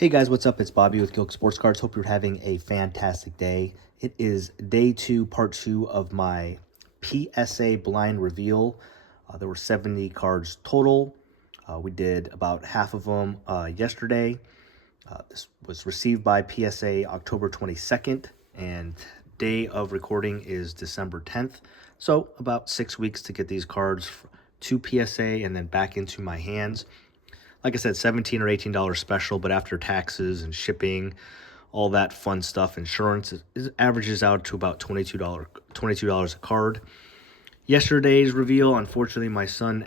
Hey guys, what's up? It's Bobby with Gilk Sports Cards. Hope you're having a fantastic day. It is day 2, part 2 of my PSA blind reveal. There were 70 cards total. We did about half of them yesterday. This was received by PSA October 22nd, and day of recording is December 10th. So about 6 weeks to get these cards to PSA and then back into my hands. Like I said, $17 or $18 special, but after taxes and shipping, all that fun stuff, insurance, it averages out to about $22 a card. Yesterday's reveal, unfortunately, my son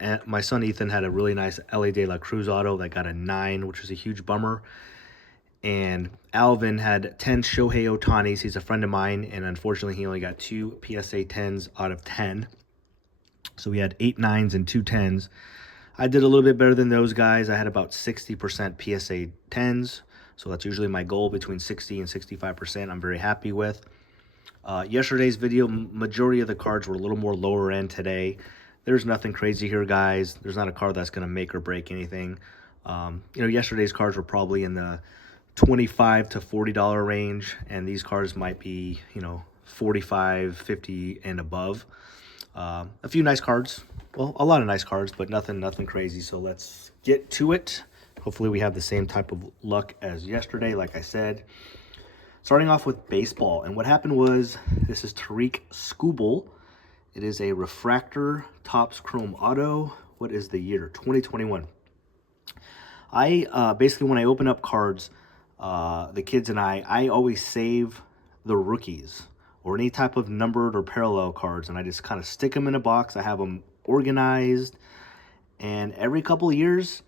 Ethan had a really nice LA De La Cruz auto that got a 9, which was a huge bummer. And Alvin had 10 Shohei Ohtanis. He's a friend of mine, and unfortunately, he only got 2 PSA 10s out of 10. So we had 8 9s and 2 10s. I did a little bit better than those guys. I had about 60% PSA 10s, so that's usually my goal, between 60 and 65%. I'm very happy with. Yesterday's video, majority of the cards were a little more lower end today. There's nothing crazy here, guys. There's not a card that's going to make or break anything. Yesterday's cards were probably in the $25 to $40 range, and these cards might be, $45, $50 and above. A few nice cards. Well, a lot of nice cards, but nothing crazy. So let's get to it. Hopefully we have the same type of luck as yesterday, like I said. Starting off with baseball. And what happened was, this is Tariq Skubal. It is a refractor Topps Chrome Auto. What is the year? 2021. Basically, when I open up cards, the kids and I always save the rookies or any type of numbered or parallel cards, and I just kind of stick them in a box. I have them organized, and every couple of years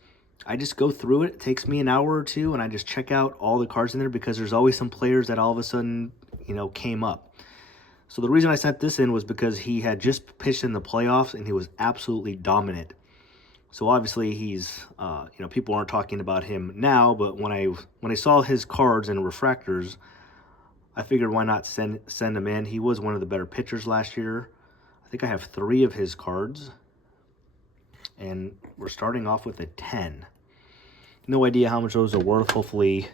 I just go through it. It takes me an hour or two, and I just check out all the cards in there, because there's always some players that all of a sudden came up. So the reason I sent this in was because he had just pitched in the playoffs and he was absolutely dominant. So obviously he's people aren't talking about him now, but when I saw his cards and refractors, I figured, why not send him in. He was one of the better pitchers last year. I think I have 3 of his cards. And we're starting off with a 10. No idea how much those are worth. Hopefully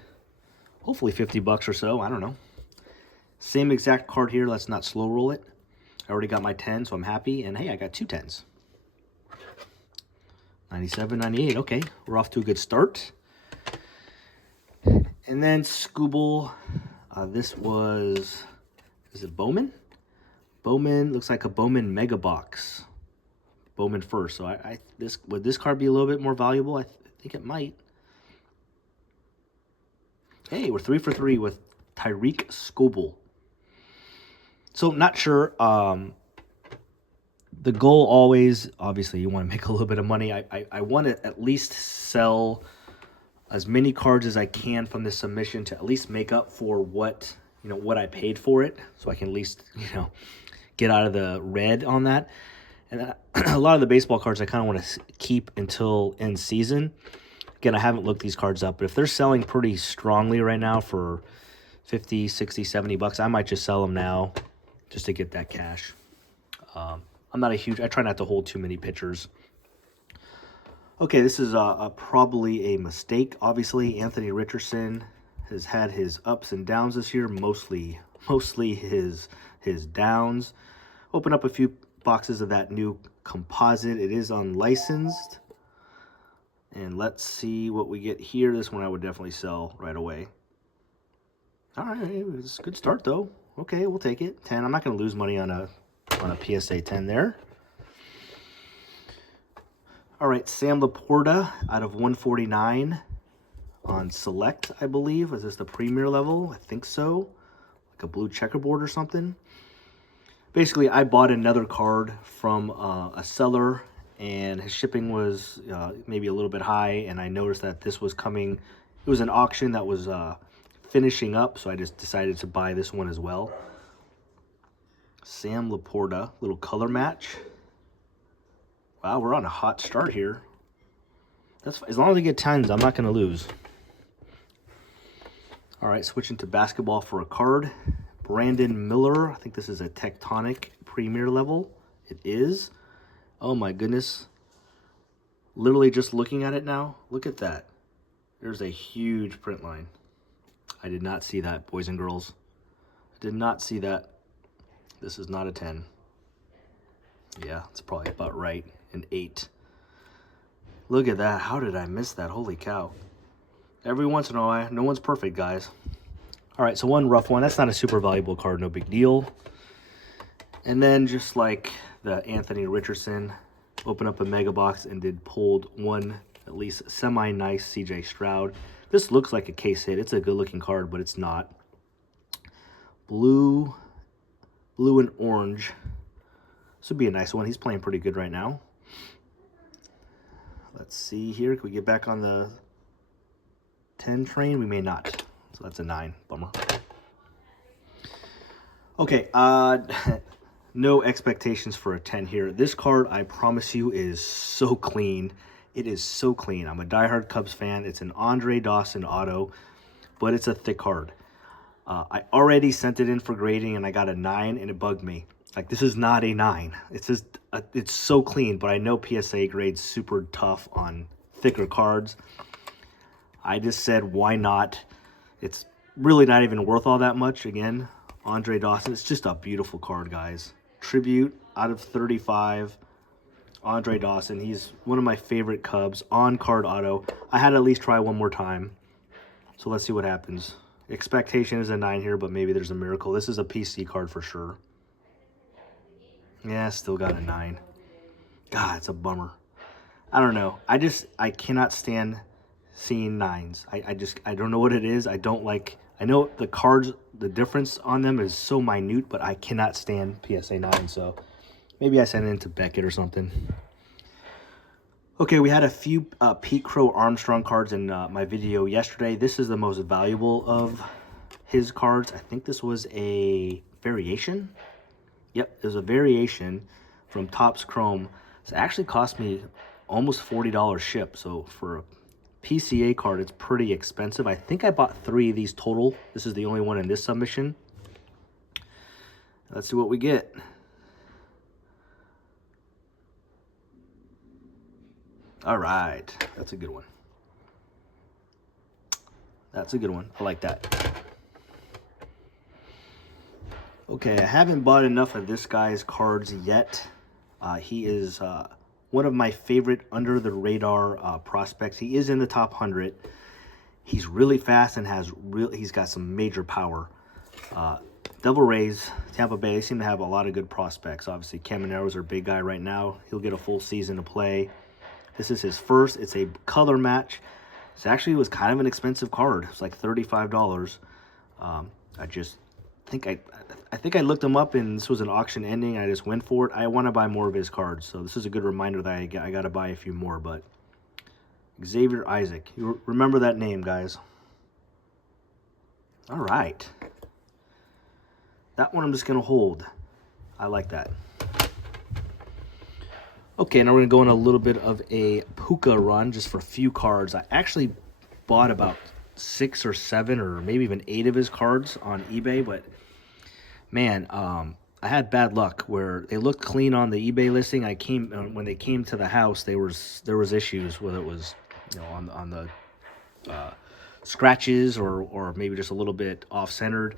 $50 or so. I don't know. Same exact card here. Let's not slow roll it. I already got my 10, so I'm happy. And hey, I got 2 10s. 97, 98. Okay, we're off to a good start. And then Skubal. This was, is it Bowman? Bowman, looks like a Bowman Mega Box. Bowman first. So would this card be a little bit more valuable? I think it might. Hey, we're 3 for 3 with Tariq Skubal. So not sure. The goal always, obviously, you want to make a little bit of money. I want to at least sell as many cards as I can from this submission to at least make up for what I paid for it, so I can at least get out of the red on that. And a lot of the baseball cards I kind of want to keep until end season. Again, I haven't looked these cards up, but if they're selling pretty strongly right now for 50, 60, 70 bucks, I might just sell them now just to get that cash. I try not to hold too many pitchers. Okay, this is probably a mistake. Obviously, Anthony Richardson has had his ups and downs this year, mostly his downs. Open up a few boxes of that new composite. It is unlicensed. And let's see what we get here. This one I would definitely sell right away. All right, it's a good start though. Okay, we'll take it. 10. I'm not going to lose money on a PSA 10 there. All right, Sam Laporta out of 149 on Select, I believe. Is this the premier level? I think so. Like a blue checkerboard or something. Basically, I bought another card from a seller, and his shipping was maybe a little bit high, and I noticed that this was coming. It was an auction that was finishing up, so I just decided to buy this one as well. Sam Laporta, little color match. Wow, we're on a hot start here. That's as long as I get 10s, I'm not going to lose. All right, switching to basketball for a card. Brandon Miller. I think this is a Tectonic Premier level. It is. Oh my goodness. Literally just looking at it now. Look at that. There's a huge print line. I did not see that, boys and girls. I did not see that. This is not a 10. Yeah, it's probably about right. An 8. Look at that. How did I miss that? Holy cow. Every once in a while, no one's perfect, guys. All right, so one rough one. That's not a super valuable card, no big deal. And then just like the Anthony Richardson, open up a mega box and did pulled one at least semi-nice CJ Stroud. This looks like a case hit. It's a good-looking card, but it's not. Blue and orange. This would be a nice one. He's playing pretty good right now. Let's see here. Can we get back on the 10 train? We may not. So that's a 9. Bummer. Okay, no expectations for a 10 here. This card, I promise you, is so clean. It is so clean. I'm a diehard Cubs fan. It's an Andre Dawson auto, but it's a thick card. I already sent it in for grading, and I got a 9, and it bugged me. Like, this is not a 9. It's just, it's so clean, but I know PSA grades super tough on thicker cards. I just said, why not? It's really not even worth all that much. Again, Andre Dawson. It's just a beautiful card, guys. Tribute out of 35. Andre Dawson. He's one of my favorite Cubs. On-card auto. I had to at least try one more time. So let's see what happens. Expectation is a 9 here, but maybe there's a miracle. This is a PC card for sure. Yeah, still got a 9. God, it's a bummer. I don't know. I cannot stand seeing 9s. I don't know what it is. I don't like, I know the cards, the difference on them is so minute, but I cannot stand PSA 9, so maybe I send it into Beckett or something. Okay, we had a few Pete Crow Armstrong cards in my video yesterday. This is the most valuable of his cards. I think this was a variation. Yep, it was a variation from Topps Chrome. It actually cost me almost $40 ship. So for a PCA card, it's pretty expensive. I think I bought 3 of these total. This is the only one in this submission. Let's see what we get. All right, that's a good one. That's a good one. I like that. Okay, I haven't bought enough of this guy's cards yet. He is one of my favorite under-the-radar prospects. He is in the top 100. He's really fast and he's got some major power. Devil Rays, Tampa Bay, they seem to have a lot of good prospects. Obviously, Caminero's our big guy right now. He'll get a full season to play. This is his first. It's a color match. This actually was kind of an expensive card. It's like $35. I think I looked him up, and this was an auction ending. I just went for it. I want to buy more of his cards, so this is a good reminder that I got to buy a few more. But Xavier Isaac, you remember that name, guys. All right. That one I'm just going to hold. I like that. Okay, now we're going to go on a little bit of a Puka run just for a few cards. I actually bought about 6 or 7 or maybe even 8 of his cards on eBay, but man, I had bad luck where they looked clean on the eBay listing. When they came to the house, there was issues, whether it was, you know, on the scratches or maybe just a little bit off-centered.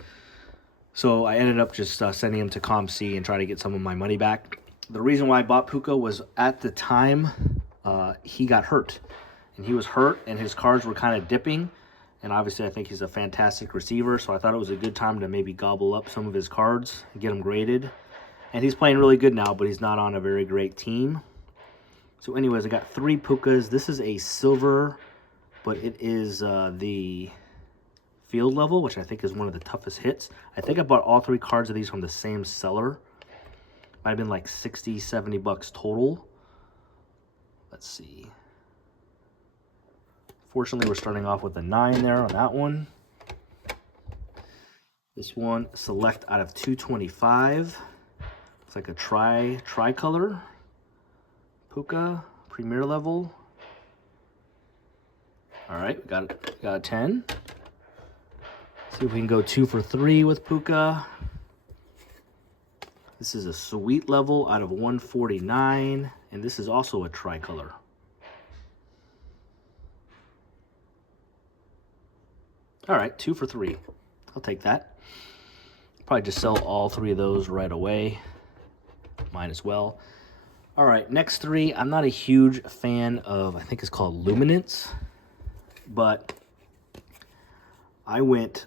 So I ended up just sending him to ComC and trying to get some of my money back. The reason why I bought Puka was at the time he got hurt. And he was hurt and his cards were kind of dipping. And obviously I think he's a fantastic receiver. So I thought it was a good time to maybe gobble up some of his cards and get them graded. And he's playing really good now, but he's not on a very great team. So anyways, I got 3 Pukas. This is a silver, but it is the field level, which I think is one of the toughest hits. I think I bought all 3 cards of these from the same seller. Might have been like 60, 70 bucks total. Let's see. Fortunately, we're starting off with a 9 there on that one. This one, select out of 225. It's like a tricolor. Puka, premier level. All right, we got a 10. See if we can go 2 for 3 with Puka. This is a sweet level out of 149, and this is also a tricolor. All right, 2 for 3. I'll take that. Probably just sell all 3 of those right away. Mine as well. All right, next 3. I'm not a huge fan of, I think it's called Luminance, but I went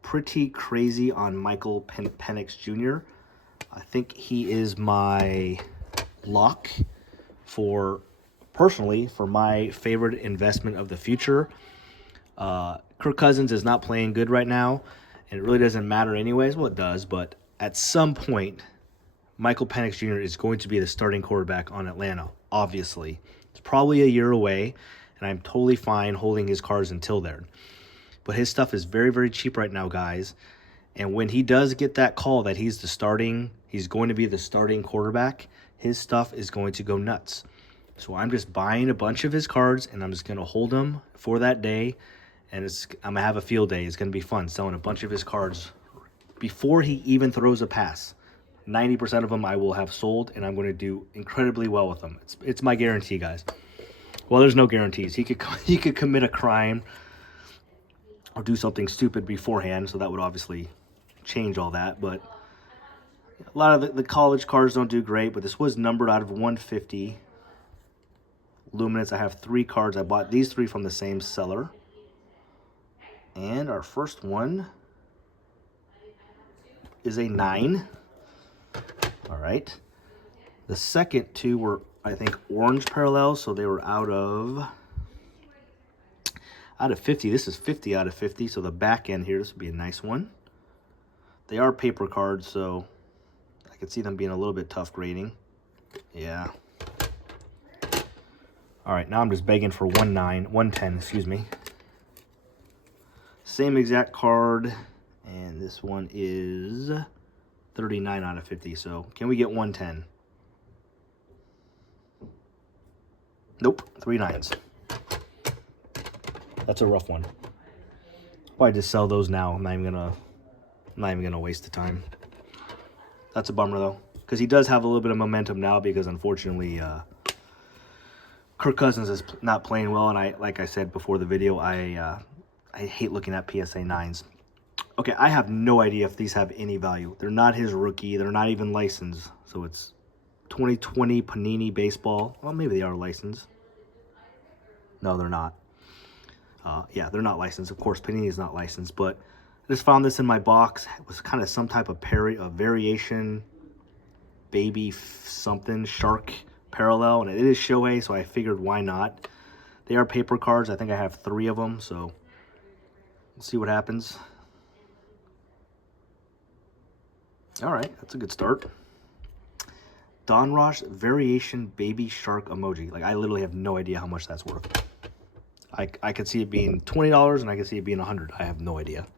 pretty crazy on Michael Penix Jr. I think he is my lock for, personally, for my favorite investment of the future. Kirk Cousins is not playing good right now, and it really doesn't matter anyways. Well, it does, but at some point, Michael Penix Jr. is going to be the starting quarterback on Atlanta, obviously. It's probably a year away, and I'm totally fine holding his cards until then. But his stuff is very, very cheap right now, guys. And when he does get that call that he's going to be the starting quarterback, his stuff is going to go nuts. So I'm just buying a bunch of his cards, and I'm just going to hold them for that day. And I'm going to have a field day. It's going to be fun selling a bunch of his cards before he even throws a pass. 90% of them I will have sold, and I'm going to do incredibly well with them. It's my guarantee, guys. Well, there's no guarantees. He could commit a crime or do something stupid beforehand, so that would obviously change all that. But a lot of the college cards don't do great, but this was numbered out of 150. Luminance, I have 3 cards. I bought these 3 from the same seller. And our first one is a 9. All right. The second 2 were, I think, orange parallels, so they were out of 50. This is 50 out of 50, so the back end here, this would be a nice one. They are paper cards, so I could see them being a little bit tough grading. Yeah. All right, now I'm just begging for 110, excuse me. Same exact card, and this one is 39 out of 50, so can we get 110? Nope, 3 9s. That's a rough one. Probably just sell those now. I'm not even gonna waste the time. That's a bummer though, because he does have a little bit of momentum now. Because unfortunately, Kirk Cousins is not playing well, and like I said before the video, I hate looking at PSA 9s. Okay, I have no idea if these have any value. They're not his rookie. They're not even licensed. So it's 2020 Panini Baseball. Well, maybe they are licensed. No, they're not. Yeah, they're not licensed. Of course, Panini is not licensed, but I just found this in my box. It was kind of some type of variation, baby something, shark parallel, and it is Shohei, so I figured why not. They are paper cards. I think I have 3 of them, so we'll see what happens. All right, that's a good start. Donruss variation baby shark emoji. Like, I literally have no idea how much that's worth. I could see it being $20, and I could see it being $100. I have no idea.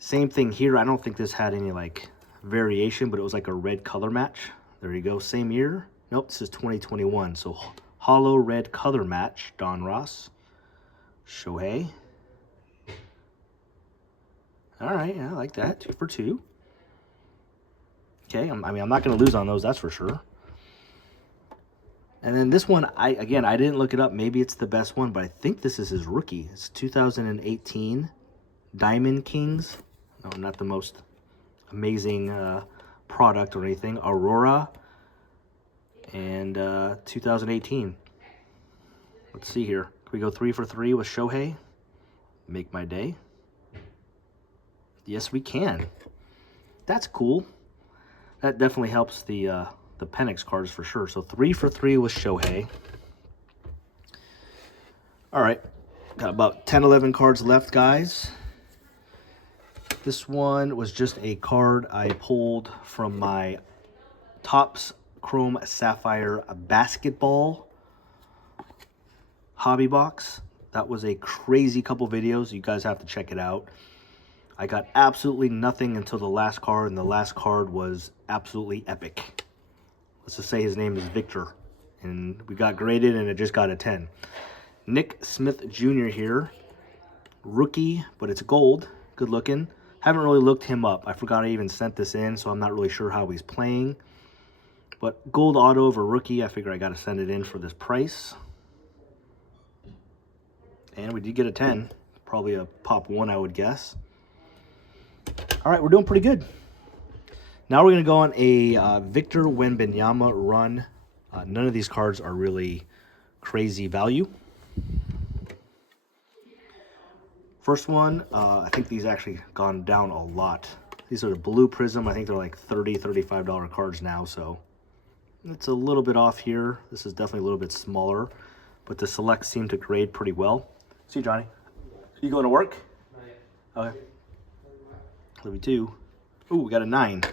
Same thing here. I don't think this had any, like, variation, but it was like a red color match. There you go. Same year. Nope, this is 2021. So, hollow red color match. Donruss. Shohei. All right, yeah, I like that. 2 for 2. Okay, I'm not going to lose on those, that's for sure. And then this one, I didn't look it up. Maybe it's the best one, but I think this is his rookie. It's 2018 Diamond Kings. No, not the most amazing product or anything. Aurora and 2018. Let's see here. Can we go 3 for 3 with Shohei? Make my day. Yes, we can. That's cool. That definitely helps the Penix cards for sure. So 3 for 3 with Shohei. All right. Got about 10, 11 cards left, guys. This one was just a card I pulled from my Topps Chrome Sapphire Basketball hobby box. That was a crazy couple videos. You guys have to check it out. I got absolutely nothing until the last card, and the last card was absolutely epic. Let's just say his name is Victor, and we got graded, and it just got a 10. Nick Smith Jr. here, rookie, but it's gold, good looking. Haven't really looked him up. I forgot I even sent this in, so I'm not really sure how he's playing. But gold auto over rookie, I figure I got to send it in for this price. And we did get a 10. Probably a pop 1, I would guess. All right, we're doing pretty good. Now we're going to go on a Victor Wembanyama run. None of these cards are really crazy value. First one, I think these actually gone down a lot. These are the blue prism. I think they're like $30, $35 cards now, so it's a little bit off here. This is definitely a little bit smaller, but the selects seem to grade pretty well. See you, Johnny. You going to work? Okay. Let me do. Ooh, we got a 9.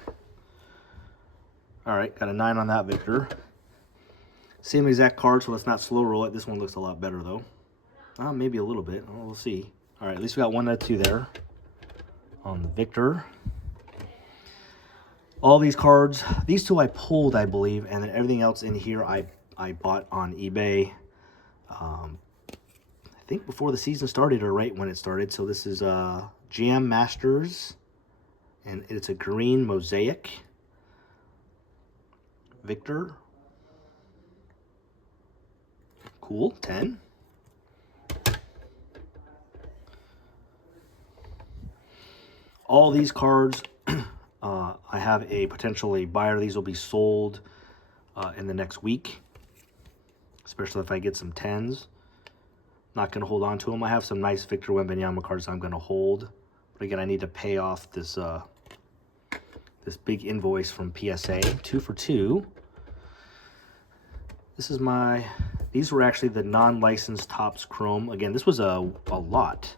All right, got a 9 on that Victor. Same exact card, so let's not slow roll it. This one looks a lot better, though. Maybe a little bit. Oh, we'll see. All right, at least we got 1 out of 2 there on the Victor. All these cards, these 2 I pulled, I believe, and then everything else in here I bought on eBay. I think before the season started or right when it started. So this is Jam Masters, and it's a green mosaic. Victor. Cool, 10. All these cards, I have a potentially buyer. These will be sold in the next week, especially if I get some 10s. Not going to hold on to them. I have some nice Victor Wembanyama cards I'm going to hold. But again, I need to pay off this this big invoice from PSA. 2 for 2. This is my... These were actually the non-licensed Topps Chrome. Again, this was a lot.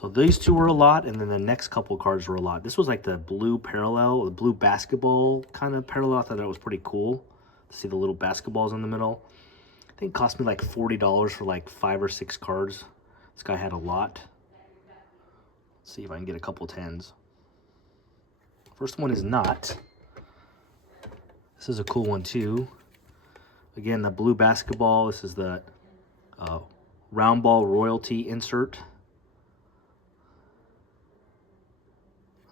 So these 2 were a lot, and then the next couple cards were a lot. This was like the blue parallel, the blue basketball kind of parallel. I thought that was pretty cool to see the little basketballs in the middle. I think it cost me like $40 for like 5 or 6 cards. This guy had a lot. Let's see if I can get a couple 10s. First one is not. This is a cool one too. Again, the blue basketball. This is the round ball royalty insert.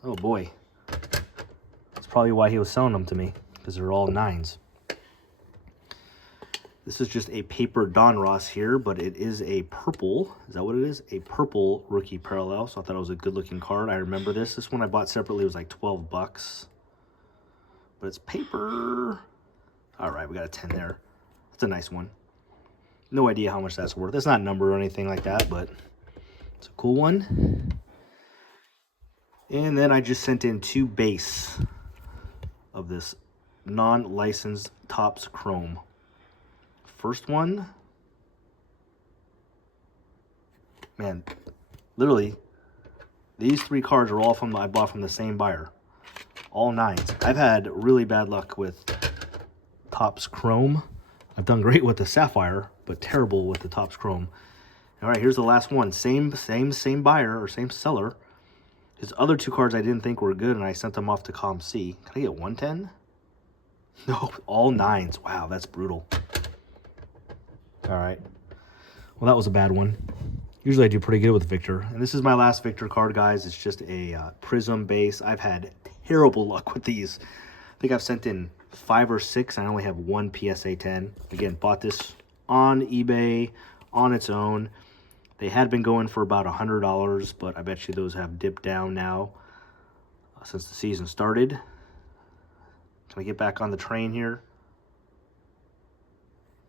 Oh boy. That's probably why he was selling them to me, because they're all 9s. This is just a paper Don Ross here, but it is a purple. Is that what it is? A purple rookie parallel. So I thought it was a good looking card. I remember this. This one I bought separately was like 12 bucks. But it's paper. All right, we got a 10 there. That's a nice one. No idea how much that's worth. It's not numbered or anything like that, but it's a cool one. And then I just sent in 2 base of this non-licensed Topps Chrome. First one, man, literally, these 3 cards are all from I bought from the same buyer, all 9s. I've had really bad luck with Topps Chrome. I've done great with the Sapphire, but terrible with the Topps Chrome. All right, here's the last one. Same buyer or same seller. His other 2 cards I didn't think were good, and I sent them off to Com C. Can I get 110? No, all 9s. Wow, that's brutal. All right. Well, that was a bad one. Usually I do pretty good with Victor. And this is my last Victor card, guys. It's just a Prism base. I've had terrible luck with these. I think I've sent in 5 or 6. I only have 1 PSA 10. Again, bought this on eBay on its own. They had been going for about $100, but I bet you those have dipped down now since the season started. Can I get back on the train here?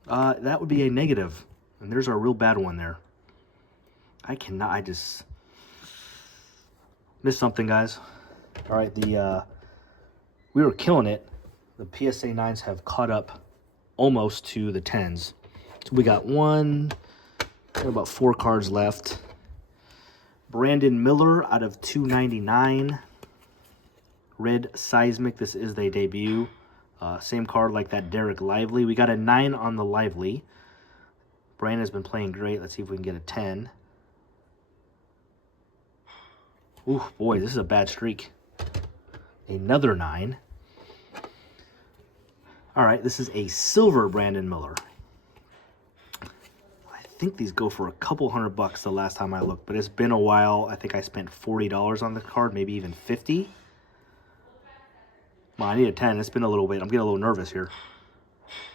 That would be a negative. And there's a real bad one there. I cannot, I just missed something, guys. All right, we were killing it. The PSA 9s have caught up almost to the 10s. So we got about 4 cards left. Brandon Miller out of 299. Red Seismic, this is their debut. Same card like that Derek Lively. We got a 9 on the Lively. Brandon's been playing great. Let's see if we can get a 10. Ooh, boy, this is a bad streak. Another 9. All right, this is a silver Brandon Miller. I think these go for a couple $100 the last time I looked, but it's been a while. I think I spent $40 on the card, maybe even 50. Well, I need a 10. It's been a little bit. I'm getting a little nervous here.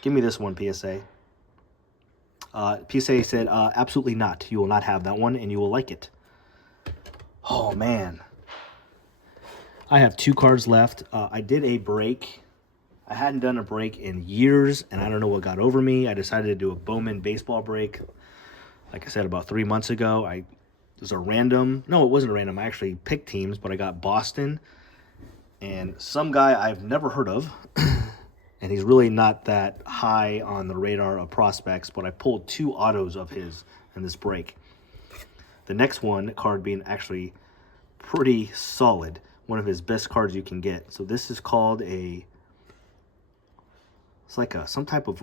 Give me this one, PSA. PSA said, absolutely not. You will not have that one, and you will like it. Oh, man. I have 2 cards left. I did a break. I hadn't done a break in years, and I don't know what got over me. I decided to do a Bowman baseball break, like I said, about 3 months ago. It was a random. No, it wasn't a random. I actually picked teams, but I got Boston and some guy I've never heard of. And he's really not that high on the radar of prospects, but I pulled 2 autos of his in this break. The next card being actually pretty solid, one of his best cards you can get. So this is called it's like some type of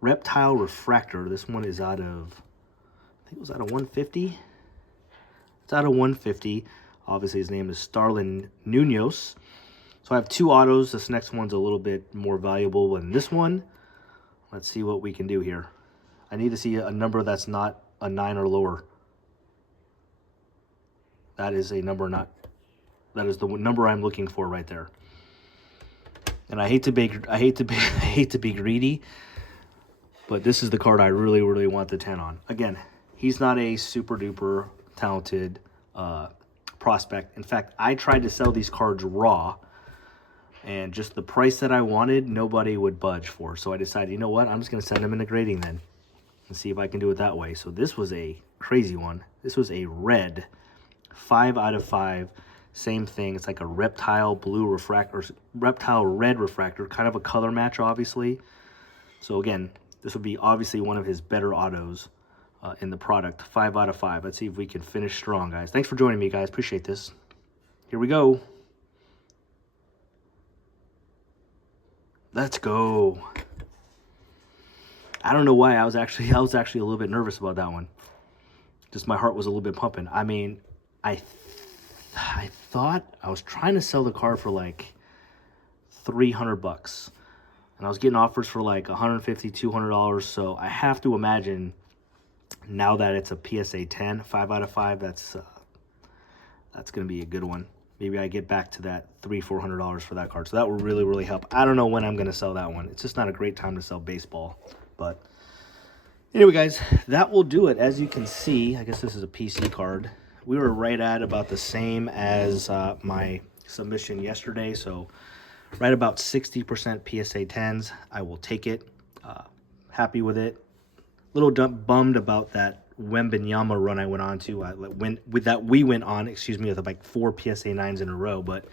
reptile refractor. This one is out of, I think it was out of 150. It's out of 150. Obviously his name is Starlin Munoz. So I have 2 autos. This next one's a little bit more valuable than this one. Let's see what we can do here. I need to see a number that's not a 9 or lower. That is a number that is the number I'm looking for right there. And I hate to be greedy, but this is the card I really, really want the 10 on. Again, he's not a super duper talented prospect. In fact, I tried to sell these cards raw, and just the price that I wanted, nobody would budge for. So I decided, you know what? I'm just going to send them into grading then and see if I can do it that way. So this was a crazy one. This was a red, 5 out of 5. Same thing. It's like a reptile blue refractor, reptile red refractor, kind of a color match, obviously. So again, this would be obviously one of his better autos in the product. 5 out of 5. Let's see if we can finish strong, guys. Thanks for joining me, guys. Appreciate this. Here we go. Let's go. I don't know why I was actually a little bit nervous about that one. Just my heart was a little bit pumping. I mean, I thought I was trying to sell the car for like $300, and I was getting offers for like $150, $200. So I have to imagine now that it's a PSA 10, 5 out of 5, that's going to be a good one. Maybe I get back to that $300, $400 for that card. So that will really, really help. I don't know when I'm going to sell that one. It's just not a great time to sell baseball. But anyway, guys, that will do it. As you can see, I guess this is a PC card. We were right at about the same as my submission yesterday. So right about 60% PSA 10s. I will take it. Happy with it. Little bummed about that Wemby run I went on to. We went on, with like 4 PSA 9s in a row. But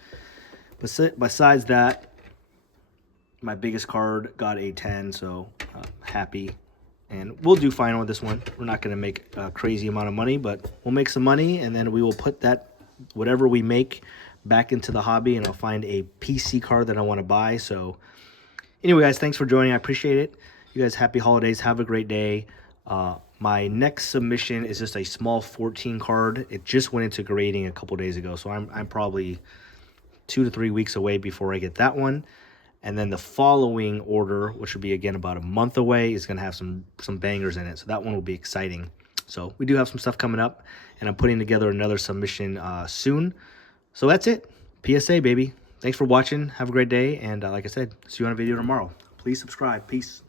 besides that, my biggest card got a 10, so happy. And we'll do fine with this one. We're not going to make a crazy amount of money, but we'll make some money, and then we will put that, whatever we make, back into the hobby, and I'll find a PC card that I want to buy. So anyway, guys, thanks for joining. I appreciate it. You guys, happy holidays. Have a great day. My next submission is just a small 14 card. It just went into grading a couple days ago, so I'm probably 2 to 3 weeks away before I get that one. And then the following order, which will be, again, about a month away, is going to have some bangers in it. So that one will be exciting. So we do have some stuff coming up, and I'm putting together another submission soon. So that's it. PSA, baby. Thanks for watching. Have a great day. And like I said, see you on a video tomorrow. Please subscribe. Peace.